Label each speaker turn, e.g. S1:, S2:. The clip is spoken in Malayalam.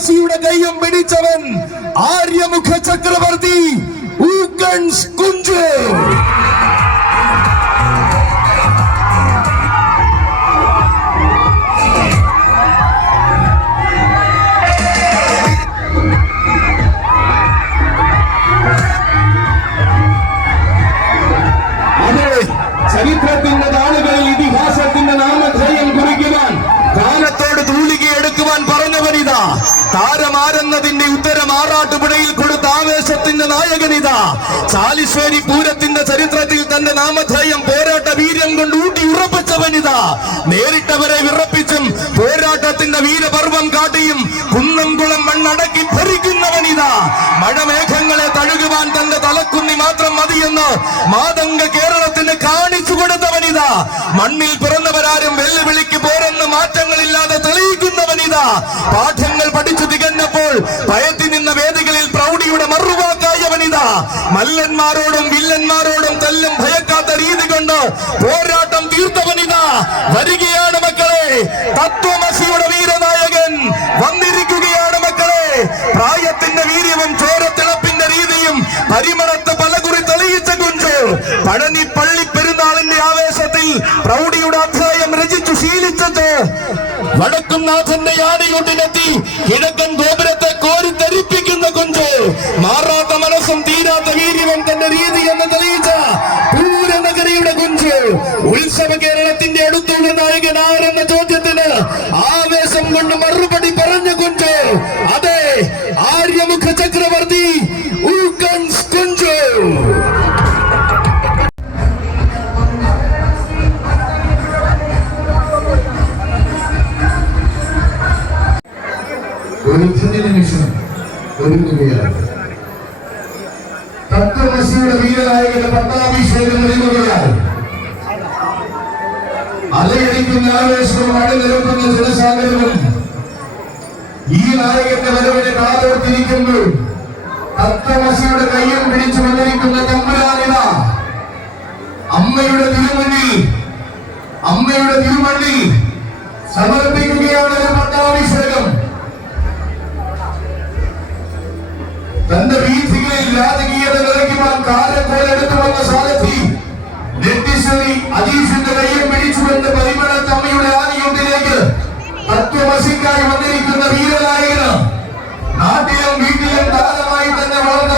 S1: തത്വമസിയുടെ കൈയും പിടിച്ചവൻ ആര്യമുഖ ചക്രവർത്തി ഊക്കൺസ് കുഞ്ചു
S2: അതെ ചരിത്രത്തിന്റെ താളുകളിൽ ഇതിഹാസത്തിന്റെ നാമധേയം കുറിക്കുവാൻ
S1: കാലത്തോട് തൂലിക എടുക്കുവാൻ പറഞ്ഞവനിതാ താരമാരെന്നതിന്റെ ഉത്തരം ആറാട്ടുപുഴയിൽ കൊടുത്ത ആവേശത്തിന്റെ നായകനിതാ. ചാലിശ്വേരി പൂരത്തിന്റെ ചരിത്രത്തിൽ തന്റെ നാമധേയം പോരാട്ട വീര്യം കൊണ്ട് ഊട്ടി ഉറപ്പിച്ചവനിതാ. നേരിട്ടവരെ വിറപ്പിച്ചും പോരാട്ടത്തിന്റെ വീരപർവം കാട്ടിയും കുന്നംകുളം മണ്ണടക്കി ഭരിക്കുന്നവനിതാ. മഴമേഘങ്ങളെ തഴുകുവാൻ തന്റെ തലക്കുന്നി മാത്രം മതിയെന്ന് മാതംഗ കേരളത്തിന് കാണിച്ചു കൊടുത്തവനിതാ. മണ്ണിൽ പിറന്നവരാരും വെല്ലുവിളിക്ക് പോരെന്ന് മാറ്റങ്ങളില്ലാതെ തെളിയിക്കുന്നവനിതാ. പഠിച്ചു തികഞ്ഞപ്പോൾ ഭയത്തി നിന്ന വേദികളിൽ പ്രൗഢിയുടെ മറുവാക്കായവനിതാ മല്ലന്മാരോടും വില്ലന്മാരോടും തല്ലും ഭയക്കാത്ത രീതി കൊണ്ട് പോരാട്ടം തീർത്തവനിതാ. വരികയാണ് മക്കളെ. തത്വമസിയുടെ വീരനായകൻ വന്നിരിക്കുകയാണ് മക്കളെ. പ്രായത്തിന്റെ വീര്യവും ചോരത്തിളപ്പിന്റെ രീതിയും പരിമളത്ത് പലകുറി തെളിയിച്ച കുഞ്ചു. പഴനി പള്ളി പെരുന്നാളിന്റെ ആവേശത്തിൽ പ്രൗഢിയുടെ അധ്യായം രചിച്ചു ശീലിച്ചത്. വടക്കുംനാഥന്റെ യാനയോട്ടിലെത്തി കിഴക്കൻ ഗോപുരത്തെ ഉത്സവ കേരളത്തിന്റെ അടുത്തുള്ള നായകൻ ആരെന്ന ചോദ്യത്തിന് ആവേശം കൊണ്ട് മറുപടി പറഞ്ഞുകൊണ്ട് അതെ ആര്യമുഖ ചക്രവർത്തി ഊക്കൻസ് കുഞ്ചു.
S3: തത്വമസിയുടെ വീരനായകന്റെ അലയടിക്കുന്ന ആവേശവും അണിനിരക്കുന്ന ജനസാഗരവും ഈ നായകന്റെ വരവിനെ കാതോർത്തിരിക്കുമ്പോൾ തത്തമസിയുടെ കയ്യും പിടിച്ചു വന്നിരിക്കുന്ന തമ്പുരാനിത അമ്മയുടെ തിരുമണ്ണി അമ്മയുടെ തിരുമണ്ണി സമർപ്പിക്കുകയാണ് ഒരു പട്ടാഭിഷേകം. തന്റെ വീഥികളിൽ രാജകീയത നിറയ്ക്കുവാൻ കാലക്കോലെടുത്തു വന്ന സാരഥി അലൈഹി അജീസിന്റെ കയ്യിൽ പിടിച്ചുവെന്ന് പരിമള തമ്മിയുടെ ആദ്യത്തിലേക്ക് തത്വമസിക്കായി വന്നിരിക്കുന്ന വീരനായകന് നാട്ടിലും വീട്ടിലും താരമായി തന്നെ വളർന്ന